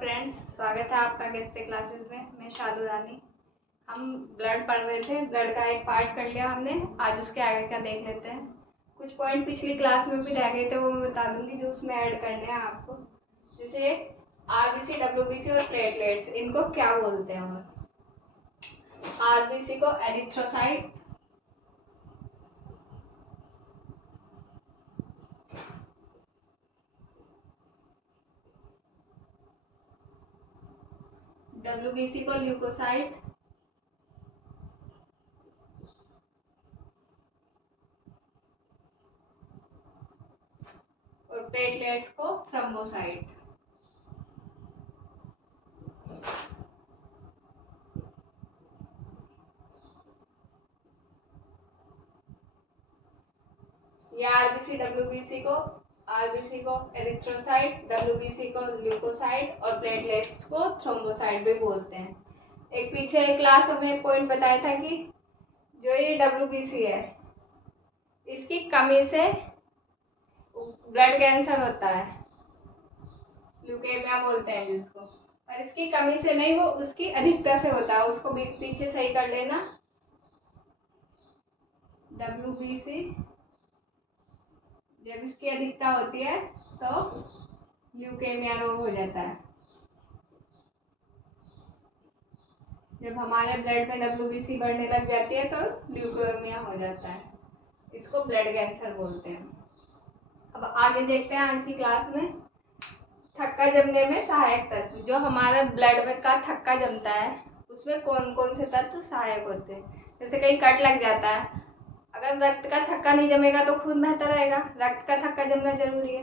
Friends, स्वागत है आपका गेस्टे क्लासेस में। मैं शादू रानी। हम ब्लड पढ़ रहे थे, ब्लड का एक पार्ट कर लिया हमने। आज उसके आगे का देख लेते हैं। कुछ पॉइंट पिछली क्लास में भी रह गए थे, वो मैं बता दूंगी जो उसमें ऐड करने हैं आपको। जैसे आरबीसी, डब्ल्यूबीसी और प्लेटलेट्स, इनको क्या बोलते हैं। और आरबीसी को एरिथ्रोसाइट, डब्ल्यूबीसी को ल्यूकोसाइट, और प्लेटलेट्स को थ्रोम्बोसाइट। ये आरबीसी को एरिथ्रोसाइट, डब्ल्यूबीसी को ल्यूकोसाइट और प्लेटलेट्स को थ्रोम्बोसाइट भी बोलते हैं। एक पीछे क्लास में एक पॉइंट बताया था कि जो ये डब्ल्यूबीसी है, इसकी कमी से ब्लड कैंसर होता है, ल्यूकेमिया बोलते हैं जिसको। और इसकी कमी से नहीं, वो उसकी अधिकता से होता है। उसको पीछे सही कर लेना। डब्ल्यूबीसी जब इसकी अधिकता होती है तो ल्यूकेमिया रोग हो जाता है। जब हमारे ब्लड में डब्ल्यूबीसी बढ़ने लग जाती है तो ल्यूकेमिया हो जाता है। इसको ब्लड कैंसर बोलते हैं। अब आगे देखते हैं आज की क्लास में। थक्का जमने में सहायक तत्व, जो हमारे ब्लड में का थक्का जमता है उसमें कौन कौन से तत्व सहायक होते हैं। जैसे कहीं कट लग जाता है, अगर रक्त का थक्का नहीं जमेगा तो खून बहता रहेगा। रक्त का थक्का जमना जरूरी है,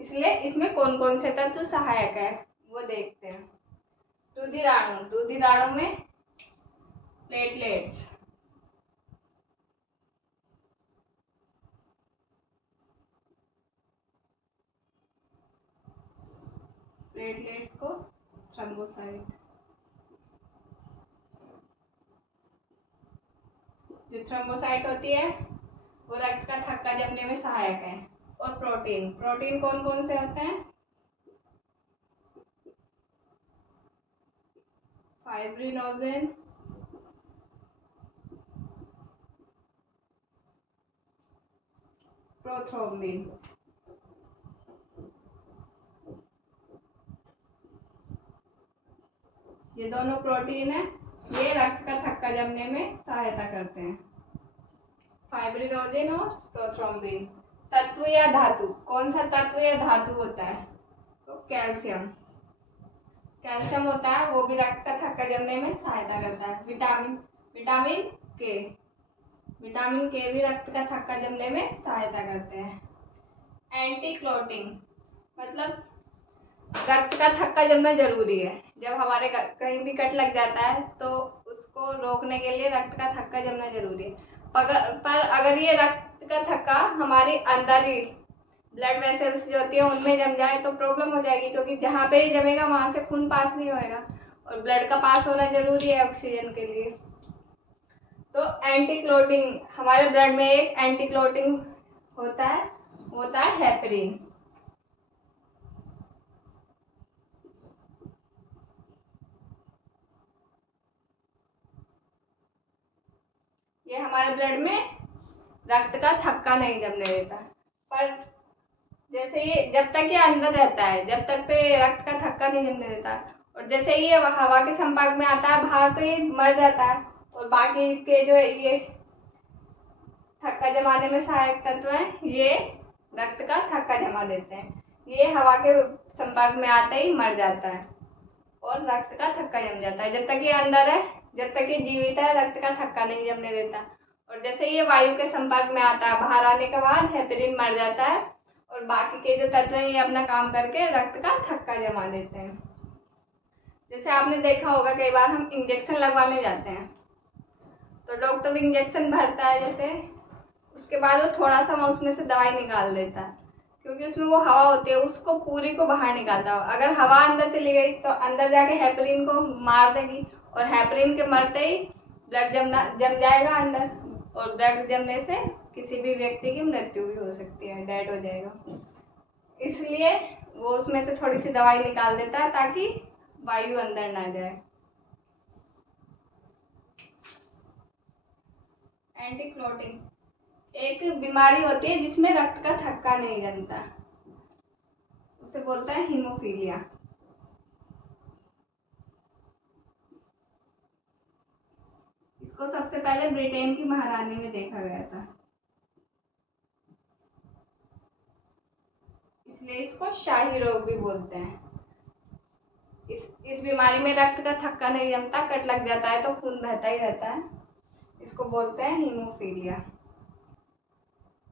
इसलिए इसमें कौन कौन से तत्व सहायक है वो देखते हैं। रुधिराणु में प्लेटलेट्स, प्लेटलेट्स को थ्रोम्बोसाइट। जो थ्रोम्बोसाइट होती है वो रक्त का थक्का जमने में सहायक है। और प्रोटीन कौन कौन से होते हैं। Fibrinogen, prothrombin. ये दोनों प्रोटीन है, ये रक्त का थक्का जमने में सहायता करते हैं। फाइब्रिनोजेन और प्रोथ्रोम्बिन। तत्व या धातु, कौन सा तत्व या धातु होता है तो कैल्शियम होता है, वो भी रक्त का थक्का जमने में सहायता करता है। विटामिन के भी रक्त का थक्का जमने में सहायता करते हैं। एंटी क्लॉटिंग मतलब रक्त का थक्का जमना जरूरी है। जब हमारे कहीं भी कट लग जाता है तो उसको रोकने के लिए रक्त का थक्का जमना जरूरी है। पर अगर ये रक्त का थक्का हमारी अंदर ही ब्लड वेसल्स जो होती है उनमें जम जाए तो प्रॉब्लम हो जाएगी, क्योंकि जहाँ पे ही जमेगा वहां से खून पास नहीं होएगा, और ब्लड का पास होना जरूरी है ऑक्सीजन के लिए। तो एंटी क्लॉटिंग, हमारे ब्लड में एक एंटी क्लॉटिंग होता है हेपरिन। ये हमारे ब्लड में रक्त का थक्का नहीं जमने देता। पर जैसे ये जब तक ये अंदर रहता है, जब तक तो ये रक्त का थक्का नहीं जमने देता, और जैसे ये हवा के संपर्क में आता है बाहर तो ये मर जाता है। और बाकी के जो ये थक्का जमाने में सहायक तत्व है, ये रक्त का थक्का जमा देते हैं। ये हवा के संपर्क में आते ही मर जाता है और रक्त का थक्का जम जाता है। जब तक ये अंदर है, जब तक ये जीवित है, रक्त का थक्का नहीं जमने देता। और जैसे ये वायु के संपर्क में आता है, बाहर आने के बाद हेपरिन मर जाता है और बाकी के जो तत्व हैं ये अपना काम करके रक्त का थक्का जमा देते हैं। जैसे आपने देखा होगा कई बार हम इंजेक्शन लगवाने जाते हैं तो डॉक्टर इंजेक्शन भरता है, जैसे उसके बाद वो थोड़ा सा उसमें से दवाई निकाल देता है, क्योंकि उसमें वो हवा होती है, उसको पूरी को बाहर निकालता हो। अगर हवा अंदर चली गई तो अंदर जाके हेपरिन को मार देगी, और हेपरिन के मरते ही ब्लड जम जाएगा अंदर, और ब्लड जमने से किसी भी व्यक्ति की मृत्यु भी हो सकती है, डेड हो जाएगा। इसलिए वो उसमें से थोड़ी सी दवाई निकाल देता है ताकि वायु अंदर ना जाए। एंटी क्लॉटिंग एक बीमारी होती है जिसमें रक्त का थक्का नहीं जमता, उसे बोलते हैं हीमोफीलिया। इसको सबसे पहले ब्रिटेन की महारानी में देखा गया था, इसलिए इसको शाही रोग भी बोलते हैं। इस बीमारी में रक्त का थक्का नहीं जमता, कट लग जाता है तो खून बहता ही रहता है, इसको बोलते हैं हीमोफीलिया।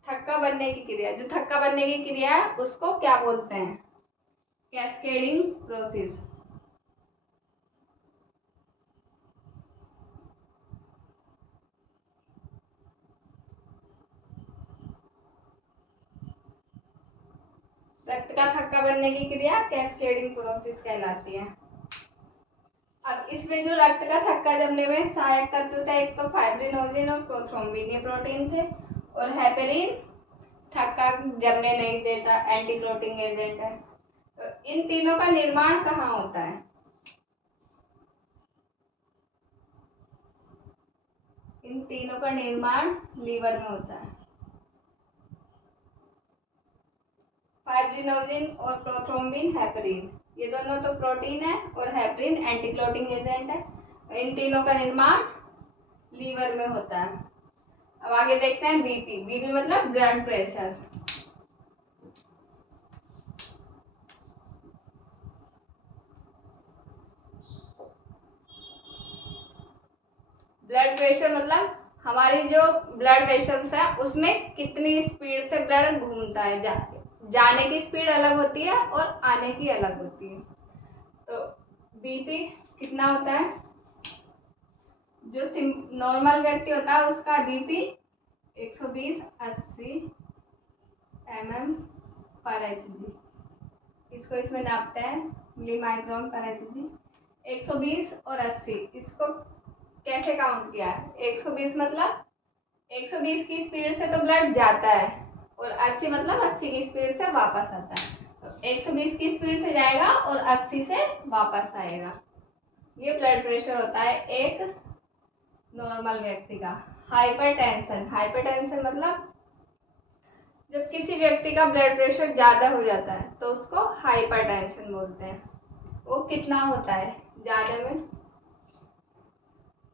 थक्का बनने की क्रिया, जो थक्का बनने की क्रिया है उसको क्या बोलते हैं? Cascading process. रक्त का थक्का बनने की क्रिया कैस्केडिंग प्रोसेस कहलाती है। अब इसमें जो रक्त का थक्का जमने में सहायक तत्व थे, एक तो फाइब्रिनोजेन और प्रोथ्रोम्बिन ये प्रोटीन थे, और हेपेरिन थक्का जमने नहीं देता, एंटी क्लॉटिंग एजेंट है। तो इन तीनों का निर्माण कहाँ होता है? इन तीनों का निर्माण लीवर में होता है। फाइब्रिनोजेन और प्रोथ्रोम्बिन, हेपरिन, ये दोनों तो प्रोटीन है और हेपरिन एंटी क्लॉटिंग एजेंट है। इन तीनों का निर्माण लीवर में होता है। अब आगे देखते हैं बीपी। बीपी मतलब ब्लड प्रेशर। ब्लड प्रेशर मतलब हमारी जो ब्लड वेसल्स है उसमें कितनी स्पीड से ब्लड घूमता है। जाने की स्पीड अलग होती है और आने की अलग होती है। तो बीपी कितना होता है? जो नॉर्मल व्यक्ति होता है उसका बीपी 120/80 mm/Hg, इसको इसमें नापते हैं मिली माइक्रोन पर Hg। 120 और 80 इसको कैसे काउंट किया है? 120 मतलब 120 की स्पीड से तो ब्लड जाता है और 80 मतलब 80 की स्पीड से वापस आता है। तो 120 की स्पीड से जाएगा और 80 से वापस आएगा। ये ब्लड प्रेशर होता है एक नॉर्मल व्यक्ति का। हाइपरटेंशन, हाइपरटेंशन मतलब जब किसी व्यक्ति का ब्लड प्रेशर ज्यादा हो जाता है तो उसको हाइपरटेंशन बोलते हैं। वो कितना होता है?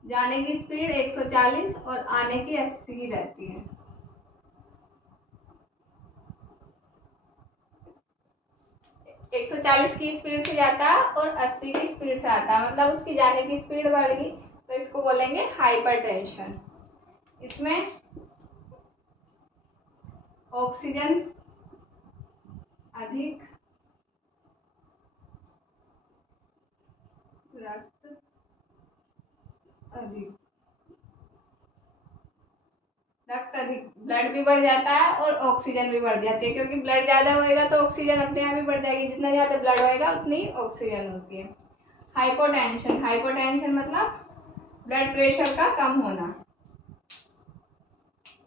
जाने की स्पीड 140 और आने की 80 की रहती है। एक 140 की स्पीड से जाता है और 80 की स्पीड से आता है, मतलब उसकी जाने की स्पीड बढ़ गई, तो इसको बोलेंगे हाइपरटेंशन। इसमें ऑक्सीजन अधिक, रक्त अधिक। रक्त अधिक, ब्लड भी बढ़ जाता है और ऑक्सीजन भी बढ़ जाती है, क्योंकि ब्लड ज्यादा होएगा तो ऑक्सीजन अपने आप ही बढ़ जाएगी। जितना ज्यादा ब्लड होएगा उतनी ऑक्सीजन होती है। हाइपोटेंशन, हाइपोटेंशन मतलब ब्लड प्रेशर का कम होना।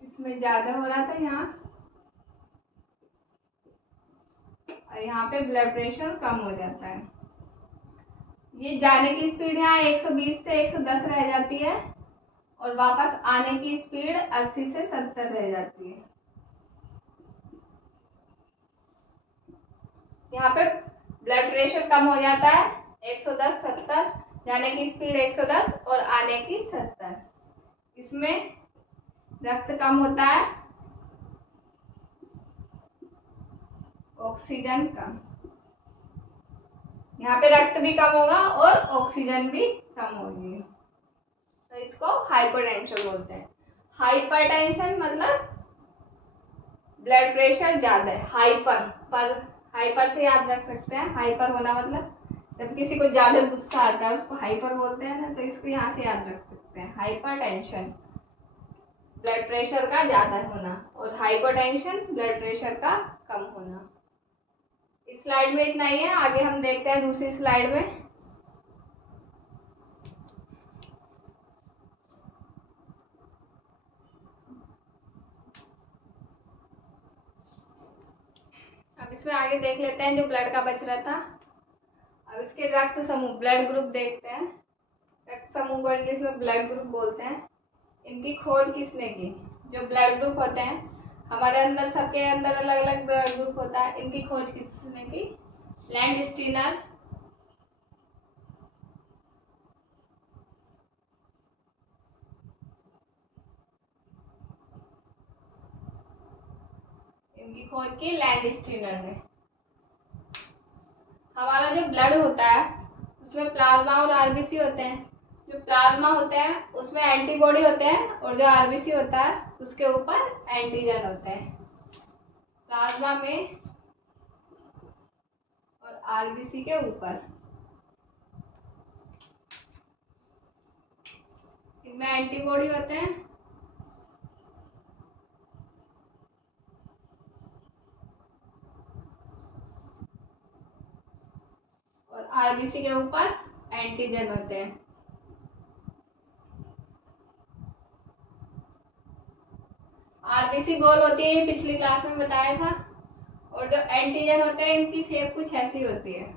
इसमें ज्यादा हो रहा था यहाँ, और यहाँ पे ब्लड प्रेशर कम हो जाता है। ये जाने की स्पीड यहाँ 120 से 110 रह जाती है और वापस आने की स्पीड 80 से 70 रह जाती है। यहाँ पे ब्लड प्रेशर कम हो जाता है 110 70, जाने की स्पीड 110 और आने की 70। इसमें रक्त कम होता है, ऑक्सीजन कम। यहाँ पे रक्त भी कम होगा और ऑक्सीजन भी कम होगी, तो इसको हाइपरटेंशन बोलते हैं। हाइपरटेंशन मतलब ब्लड प्रेशर ज्यादा है। हाइपर से याद रख सकते हैं। हाइपर होना मतलब जब किसी को ज्यादा गुस्सा आता है उसको हाइपर बोलते हैं ना, तो इसको यहाँ से याद रख सकते हैं। हाइपरटेंशन ब्लड प्रेशर का ज्यादा होना और हाइपरटेंशन ब्लड प्रेशर का कम होना। इस स्लाइड में इतना ही है, आगे हम देखते हैं दूसरी स्लाइड में। अब इसमें आगे देख लेते हैं जो ब्लड का बच रहा था। अब इसके रक्त समूह ब्लड ग्रुप देखते हैं। रक्त समूह को इंग्लिश में ब्लड ग्रुप बोलते हैं। इनकी खोज किसने की? जो ब्लड ग्रुप होते हैं हमारे अंदर, सबके अंदर अलग अलग ब्लड ग्रुप होता है, इनकी खोज किसने की? लैंडस्टीनर। इनकी खोज की लैंडस्टीनर ने। हमारा जो ब्लड होता है उसमें प्लाज्मा और आरबीसी होते हैं। जो प्लाज्मा होते हैं उसमें एंटीबॉडी होते हैं और जो आरबीसी होता है उसके ऊपर एंटीजन होते हैं। प्लाज्मा में और आरबीसी के ऊपर इनमें एंटीबॉडी होते हैं और आरबीसी के ऊपर एंटीजन होते हैं। आरबीसी गोल होती है, ये पिछली क्लास में बताया था, और जो एंटीजन होते हैं इनकी शेप कुछ ऐसी होती है।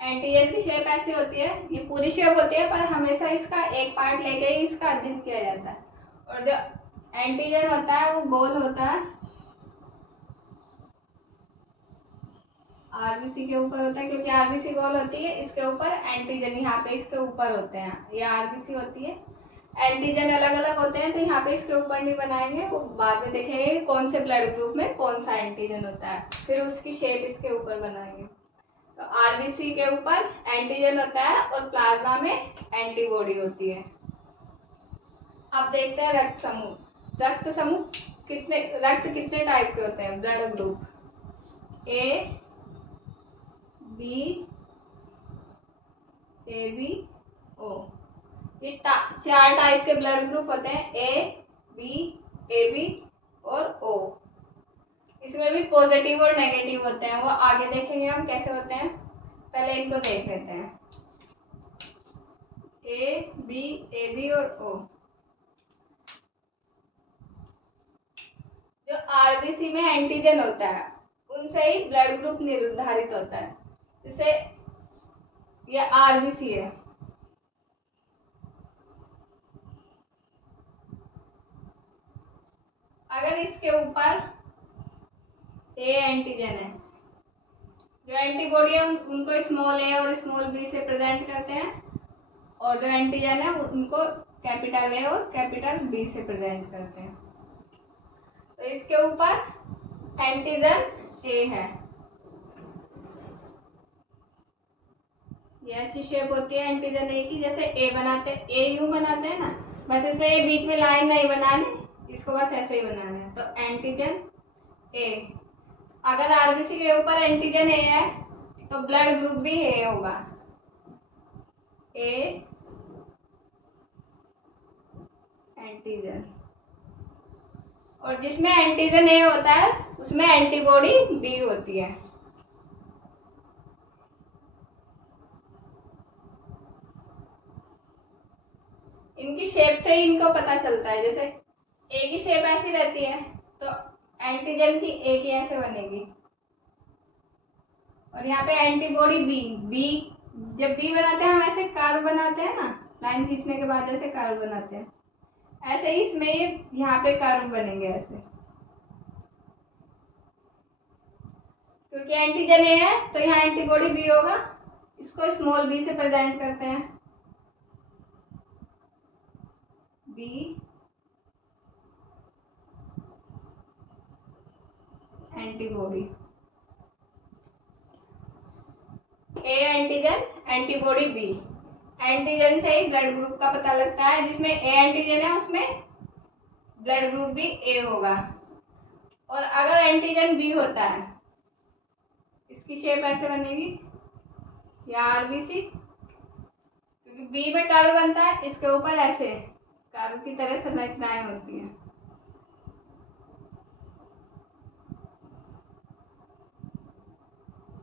एंटीजन की शेप ऐसी होती है, ये पूरी शेप होती है, पर हमेशा इसका एक पार्ट लेके ही इसका अध्ययन किया जाता है। और जो एंटीजन होता है वो गोल होता है, आरबीसी के ऊपर होता है, क्योंकि आरबीसी गोल होती है, इसके ऊपर एंटीजन यहाँ पे इसके ऊपर होते हैं। ये आरबीसी होती है, एंटीजन अलग अलग होते हैं, तो यहाँ पे इसके ऊपर नहीं बनाएंगे, वो बाद में देखेंगे कौन से ब्लड ग्रुप में कौन सा एंटीजन होता है, फिर उसकी शेप इसके ऊपर बनाएंगे। तो आरबीसी के ऊपर एंटीजन होता है और प्लाज्मा में एंटीबॉडी होती है। अब देखते हैं रक्त समूह। रक्त समूह रक्त कितने टाइप के होते हैं? Blood group A B, A B, O, ये 4 टाइप के ब्लड ग्रुप होते हैं, ए बी, ए बी और ओ। इसमें भी पॉजिटिव और नेगेटिव होते हैं, वो आगे देखेंगे हम कैसे होते हैं। पहले इनको देख लेते हैं, ए बी और ओ। जो आरबीसी में एंटीजन होता है उनसे ही ब्लड ग्रुप निर्धारित होता है। जैसे ये आरबीसी है, अगर इसके ऊपर ए एंटीजन है, जो एंटीबॉडी है उनको स्मॉल ए और स्मॉल बी से प्रेजेंट करते हैं, और जो एंटीजन है उनको कैपिटल ए और कैपिटल बी से प्रेजेंट करते हैं। तो इसके ऊपर एंटीजन ए है, ये ऐसी शेप होती है एंटीजन ए की, जैसे ए बनाते हैं, ए यू बनाते हैं ना, बस इसमें ये बीच में लाइन नहीं बनाने, इसको बस ऐसे ही बनाना है। तो एंटीजन ए, अगर आरबीसी के ऊपर एंटीजन ए है तो ब्लड ग्रुप भी ए होगा, ए एंटीजन। और जिसमें एंटीजन ए होता है उसमें एंटीबॉडी बी होती है। इनकी शेप से ही इनको पता चलता है, जैसे ए की शेप ऐसी रहती है तो एंटीजन की ए की ऐसे बनेगी, और यहाँ पे एंटीबॉडी बी, जब बी बनाते हैं हम ऐसे कर्व बनाते हैं ना, लाइन खींचने के बाद जैसे कर्व बनाते हैं, ऐसे ही इसमें ये यहाँ पे कर्व बनेंगे ऐसे, क्योंकि एंटीजन ए है तो यहाँ एंटीबॉडी बी होगा, इसको स्मॉल बी से प्रेजेंट करते हैं, B antibody, A antigen antibody B. Antigen से ही ब्लड ग्रुप का पता लगता है, जिसमें ए एंटीजन है उसमें ब्लड ग्रुप भी ए होगा। और अगर एंटीजन बी होता है, इसकी शेप ऐसे बनेगी, या आरबीसी, क्योंकि बी में कर्व बनता है, इसके ऊपर ऐसे कर्व की तरह संरचनाएं होती हैं।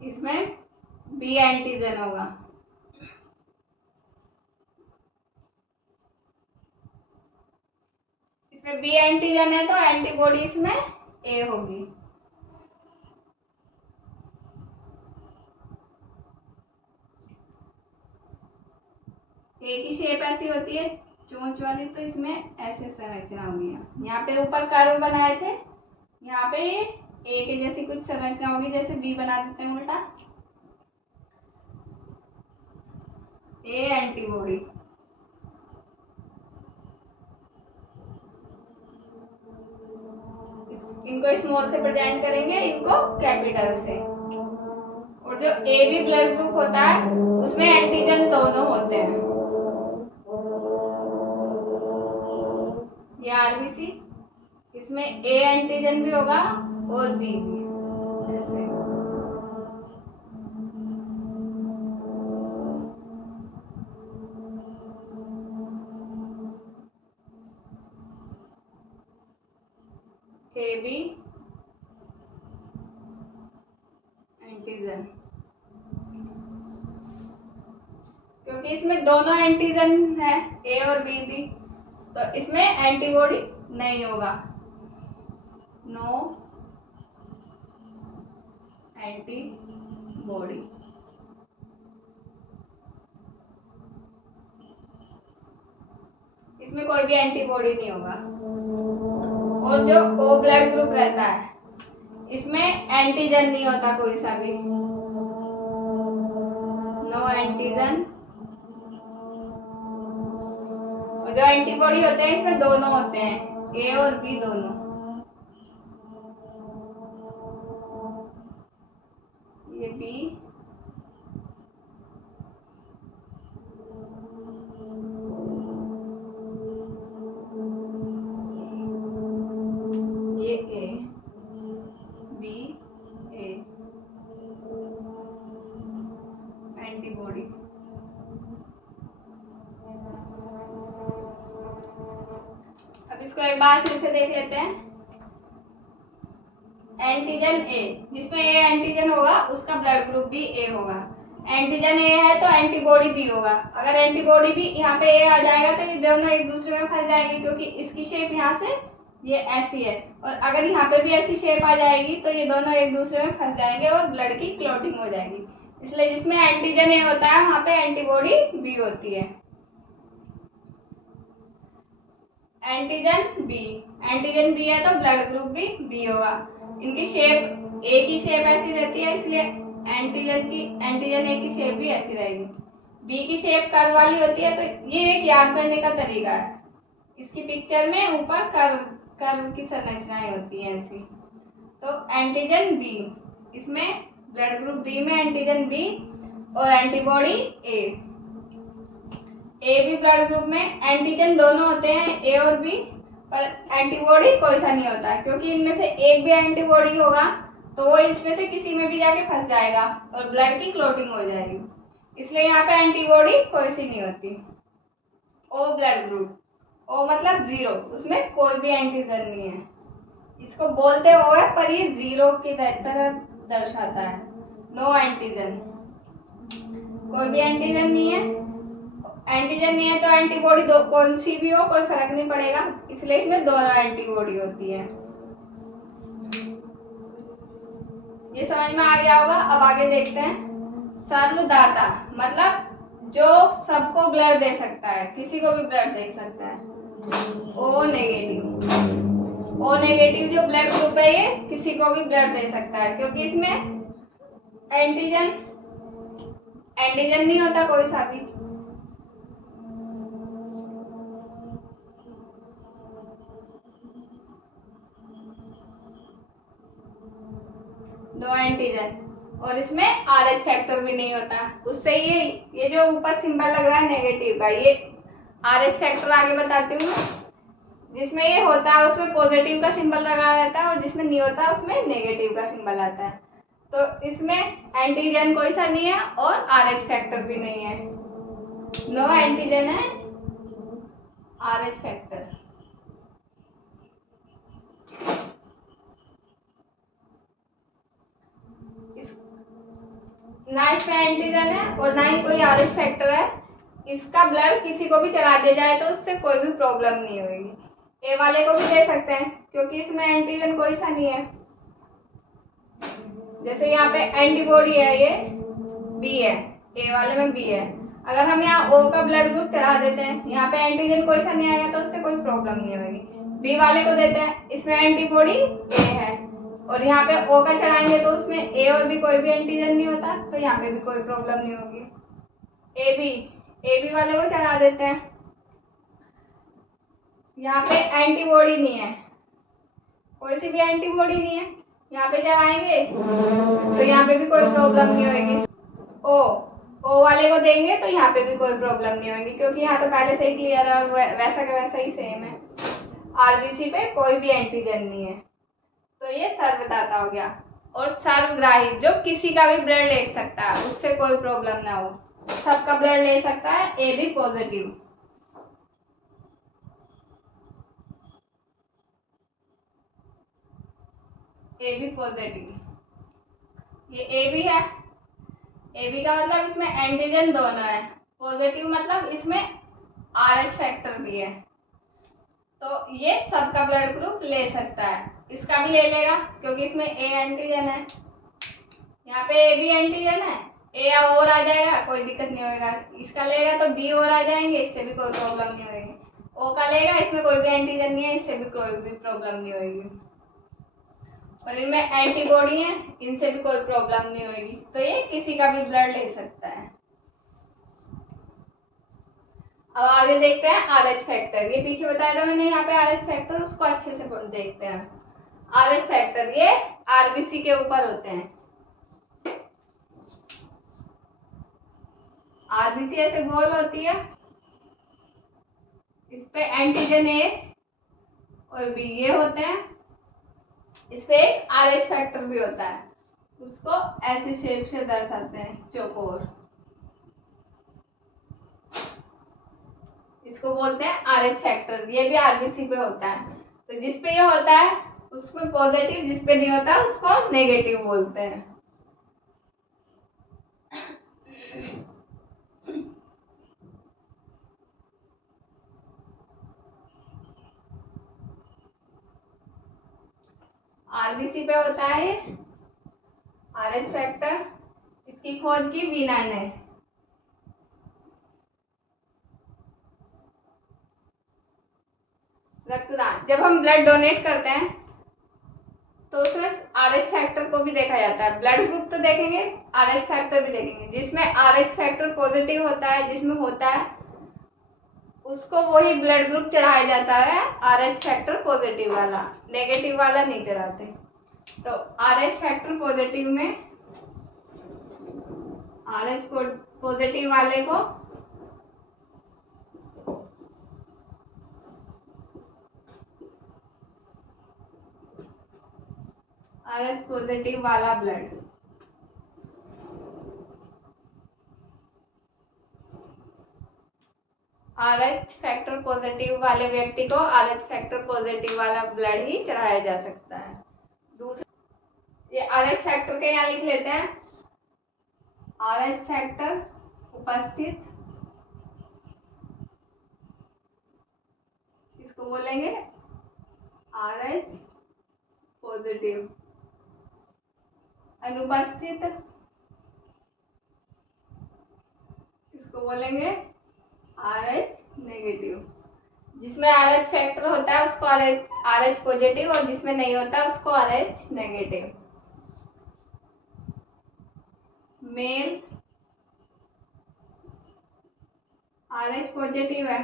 इसमें बी एंटीजन होगा। इसमें बी एंटीजन है तो एंटीबॉडी इसमें ए होगी। ए की शेप ऐसी होती है चोंच वाली, तो इसमें ऐसे संरचना होगी। यहाँ पे ऊपर कर्व बनाए थे, यहाँ पे ये ए के जैसी कुछ संरचना होगी, जैसे बी बना देते हैं उल्टा। ए एंटीबॉडी, इनको स्मॉल से प्रेजेंट करेंगे, इनको कैपिटल से। और जो ए बी ब्लड ग्रुप होता है उसमें एंटीजन दोनों होते हैं। ये आरबीसी, इसमें ए एंटीजन भी होगा और बी भी। ऐसे ए बी एंटीजन, क्योंकि इसमें दोनों एंटीजन है ए और बी भी, तो इसमें एंटीबॉडी नहीं होगा। No antibody. इसमें कोई भी एंटीबॉडी नहीं होगा। और जो ओ ब्लड ग्रुप रहता है इसमें एंटीजन नहीं होता कोई सा भी, नो एंटीजन। और जो एंटीबॉडी होते हैं इसमें दोनों होते हैं, ए और बी दोनों। ये बी, ये ए, बी ए एंटीबॉडी। अब इसको एक बार फिर से देख लेते हैं। एंटीजन ए, जिसमें ए एंटीजन होगा उसका ब्लड ग्रुप भी ए होगा। एंटीजन ए है तो एंटीबॉडी बी होगा। अगर एंटीबॉडी भी यहाँ पे ए आ जाएगा तो ये दोनों एक दूसरे में फंस जाएंगे, क्योंकि इसकी शेप यहाँ से ये ऐसी है, और अगर यहाँ पे भी ऐसी शेप आ जाएगी तो ये दोनों एक दूसरे में फंस जाएंगे और ब्लड की क्लॉटिंग हो जाएगी। इसलिए जिसमें एंटीजन ए होता है वहां पे एंटीबॉडी बी होती है। एंटीजन बी, एंटीजन बी है तो ब्लड ग्रुप भी बी होगा। इनकी शेप, ए की शेप ऐसी रहती है, इसलिए एंटीजन ए की शेप भी ऐसी रहेगी। बी की शेप कर्व वाली होती है, तो ये एक याद करने का तरीका है। इसकी पिक्चर में ऊपर कर्व की संरचनाएं होती है ऐसी। तो एंटीजन बी, इसमें ब्लड ग्रुप बी में एंटीजन बी और antibody A. A B blood group में एंटीजन दोनों होते हैं, ए और बी, पर एंटीबॉडी कोई सा नहीं होता, क्योंकि इनमें से एक भी एंटीबॉडी होगा तो वो इसमें से किसी में भी जाके फंस जाएगा और ब्लड की क्लॉटिंग हो जाएगी। इसलिए यहाँ पे एंटीबॉडी कोई सी नहीं होती। ओ ब्लड ग्रुप, ओ मतलब जीरो, उसमें कोई भी एंटीजन नहीं है। इसको बोलते हुए पर ये जीरो की तरह दर्शाता है। नो एंटीजन, कोई भी एंटीजन नहीं है। एंटीजन नहीं है तो एंटीबॉडी कौन सी भी हो कोई फर्क नहीं पड़ेगा, इसलिए इसमें दोनों एंटीबॉडी होती है। ये समझ में आ गया होगा। अब आगे देखते हैं। सर्वदाता मतलब जो सबको ब्लड दे सकता है, किसी को भी ब्लड दे सकता है। ओ नेगेटिव, ओ नेगेटिव जो ब्लड ग्रुप है ये किसी को भी ब्लड दे सकता है, क्योंकि इसमें एंटीजन नहीं होता कोई सा भी। नो एंटीजन, और इसमें RH फैक्टर भी नहीं होता। उससे ये जो ऊपर सिंबल लग रहा है नेगेटिव का, ये RH फैक्टर आगे बताती हूँ। जिसमें ये होता है उसमें पॉजिटिव का सिंबल लगा रहता है, और जिसमें नहीं होता उसमें नेगेटिव का सिंबल आता है। तो इसमें एंटीजन कोई सा नहीं है और RH फैक्टर भी नहीं है। नो एंटीजन है, RH फैक्टर। ना इसमें एंटीजन है और ना ही कोई RH फैक्टर है। इसका ब्लड किसी को भी चढ़ा दिया जाए तो उससे कोई भी प्रॉब्लम नहीं होगी। ए वाले को भी दे सकते हैं क्योंकि इसमें एंटीजन कोई सा नहीं है। जैसे यहाँ पे एंटीबॉडी है, ये बी है, ए वाले में बी है। अगर हम यहाँ ओ का ब्लड ग्रुप चढ़ा देते हैं, यहाँ पे एंटीजन कोई सा नहीं आएगा तो उससे कोई प्रॉब्लम नहीं होगी। बी वाले को देते हैं, इसमें एंटीबॉडी ए है और यहाँ पे ओ का चढ़ाएंगे तो उसमें ए और बी कोई भी एंटीजन नहीं होता तो यहाँ पे भी कोई प्रॉब्लम नहीं होगी। ए बी वाले को चढ़ा देते हैं, यहाँ पे एंटीबॉडी नहीं है, कोई सी भी एंटीबॉडी नहीं है, यहाँ पे चढ़ाएंगे तो यहाँ पे भी कोई प्रॉब्लम नहीं होगी। ओ वाले को देंगे तो यहाँ पे भी कोई प्रॉब्लम नहीं होगी क्योंकि यहाँ तो पहले से ही क्लियर है और वैसा का वैसा ही सेम है। RBC पे कोई भी एंटीजन नहीं है तो ये सर्वदाता हो गया। और सर्वग्राही जो किसी का भी ब्लड ले सकता है, उससे कोई प्रॉब्लम ना हो, सबका ब्लड ले सकता है। AB पॉजिटिव, AB पॉजिटिव, ये AB है। AB का मतलब इसमें एंटीजन दोनों है। पॉजिटिव मतलब इसमें RH फैक्टर भी है तो ये सबका ब्लड ग्रुप ले सकता है। इसका भी ले लेगा क्योंकि इसमें A एंटीजन है, यहाँ पे AB एंटीजन है, A और आ जाएगा, कोई दिक्कत नहीं होगा। इसका लेगा तो B और आ जाएंगे, इससे भी कोई प्रॉब्लम नहीं होगी। O का लेगा, इसमें कोई भी एंटीजन नहीं है, इससे भी कोई भी प्रॉब्लम नहीं होगी। और इनमें एंटीबॉडी है, इनसे भी कोई प्रॉब्लम नहीं होगी तो ये किसी का भी ब्लड ले सकता है। अब आगे देखते हैं RH फैक्टर। ये पीछे बताया था मैंने यहाँ पे RH फैक्टर, उसको अच्छे से देखते हैं। RH फैक्टर ये RBC के ऊपर होते हैं। RBC ऐसे गोल होती है, इस पे एंटीजन A और B ये होते हैं, इस पे एक RH फैक्टर भी होता है, उसको ऐसे शेप से दर्शाते हैं चौकोर, इसको बोलते हैं RH फैक्टर। ये भी RBC पे होता है तो जिस पे ये होता है उसमें पॉजिटिव, जिस पे नहीं होता उसको नेगेटिव बोलते हैं। RBC पे होता है ये RH फैक्टर, इसकी खोज की वीनर ने। रक्तदान, जब हम ब्लड डोनेट करते हैं तो उसमें RH फैक्टर को भी देखा जाता है। ब्लड ग्रुप तो देखेंगे, RH फैक्टर भी देखेंगे। जिसमें RH फैक्टर पॉजिटिव होता है, जिसमें होता है, उसको वही ब्लड ग्रुप चढ़ाया जाता है। RH फैक्टर पॉजिटिव वाला, नेगेटिव वाला नहीं चढ़ाते। तो RH फैक्टर पॉजिटिव में RH पॉजिटिव वाले को RH पॉजिटिव वाला ब्लड, RH फैक्टर पॉजिटिव वाले व्यक्ति को RH फैक्टर पॉजिटिव वाला ब्लड ही चढ़ाया जा सकता है। दूसरा, ये RH फैक्टर के यहाँ लिख लेते हैं, RH फैक्टर उपस्थित, इसको बोलेंगे RH पॉजिटिव। अनुपस्थित, इसको बोलेंगे RH नेगेटिव। जिसमें RH फैक्टर होता है उसको RH पॉजिटिव और जिसमें नहीं होता उसको RH negative. Male RH positive है,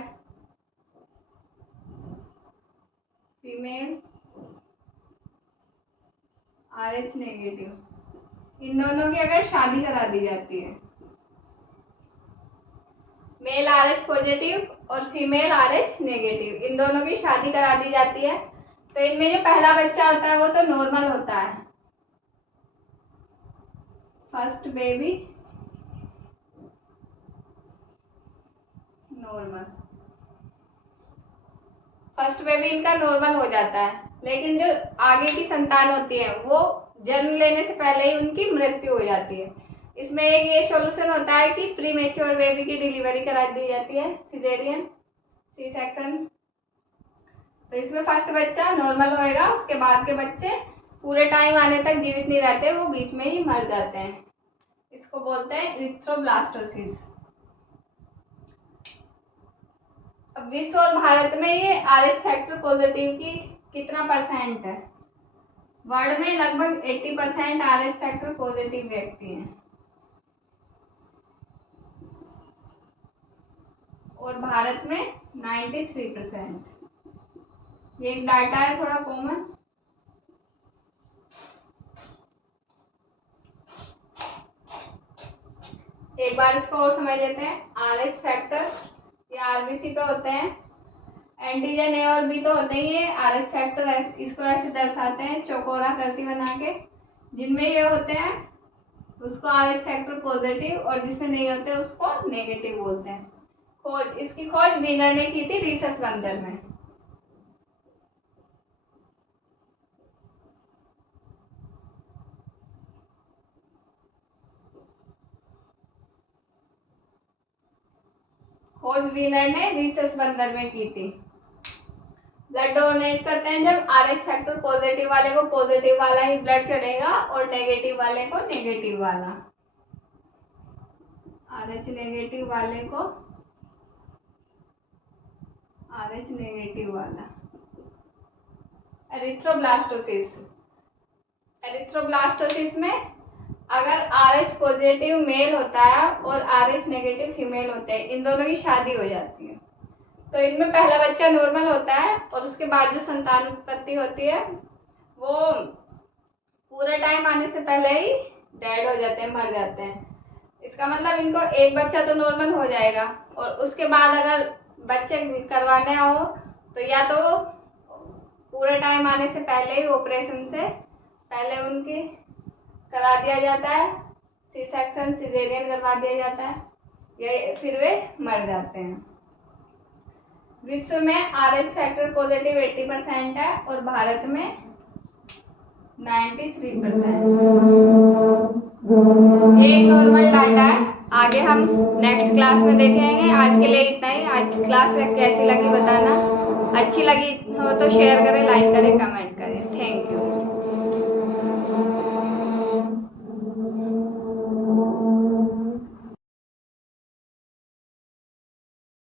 फीमेल RH नेगेटिव। इन दोनों की अगर शादी करा दी जाती है, मेल RH पॉजिटिव और फीमेल RH नेगेटिव, इन दोनों की शादी करा दी जाती है तो इनमें जो पहला बच्चा होता है वो तो नॉर्मल होता है। First baby normal, first baby इनका नॉर्मल हो जाता है, लेकिन जो आगे की संतान होती है वो जन्म लेने से पहले ही उनकी मृत्यु हो जाती है। इसमें एक ये सॉल्यूशन होता है कि प्री मेच्योर बेबी की डिलीवरी करा दी जाती है, सिजेरियन, सी सेक्शन। तो इसमें फर्स्ट बच्चा नॉर्मल होएगा, उसके बाद के बच्चे पूरे टाइम आने तक जीवित नहीं रहते, वो बीच में ही मर जाते हैं। इसको बोलते हैं इरिथ्रोब्लास्टोसिस। अब विश्व और भारत में ये RH फैक्टर पॉजिटिव की कितना परसेंट है? वर्ल्ड में लगभग 80% RH फैक्टर पॉजिटिव व्यक्ति हैं और भारत में 93%। ये एक डाटा है थोड़ा कॉमन। एक बार इसको और समझ लेते हैं। RH फैक्टर ये RBC पे होते हैं, एंटीजन A और B तो होते ही है। RH फैक्टर इसको ऐसे दर्शाते हैं चौकोरा आकृति बना के, जिनमें ये होते हैं उसको RH फैक्टर पॉजिटिव और जिसमें नहीं होते उसको नेगेटिव बोलते हैं। खोज, इसकी खोज वीनर ने की थी रिसर्च बंदर में। खोज वीनर ने रिसर्च बंदर में की थी। ब्लड डोनेट करते हैं जब RH फैक्टर पॉजिटिव वाले को पॉजिटिव वाला ही ब्लड चढ़ेगा और नेगेटिव वाले को नेगेटिव वाला। RH नेगेटिव वाले को RH नेगेटिव वाला। एरिथ्रोब्लास्टोसिस, एरिथ्रोब्लास्टोसिस में अगर RH पॉजिटिव मेल होता है और RH नेगेटिव फीमेल होते हैं, इन दोनों की शादी हो जाती है, तो इनमें पहला बच्चा नॉर्मल होता है और उसके बाद जो संतान उत्पत्ति होती है वो पूरे टाइम आने से पहले ही डेड हो जाते हैं, मर जाते हैं। इसका मतलब इनको एक बच्चा तो नॉर्मल हो जाएगा और उसके बाद अगर बच्चे करवाने हो तो या तो पूरे टाइम आने से पहले ही ऑपरेशन से पहले उनकी करा दिया जाता है, सी सेक्शन, सिजेरियन करवा दिया जाता है, या फिर वे मर जाते हैं। विश्व में RH फैक्टर पॉजिटिव 80% है और भारत में 93%। ये एक नॉर्मल डाटा है, आगे हम नेक्स्ट क्लास में देखेंगे। आज के लिए इतना ही। आज की क्लास कैसी लगी बताना, अच्छी लगी हो तो शेयर करें, लाइक करें, कमेंट करें। Thank you.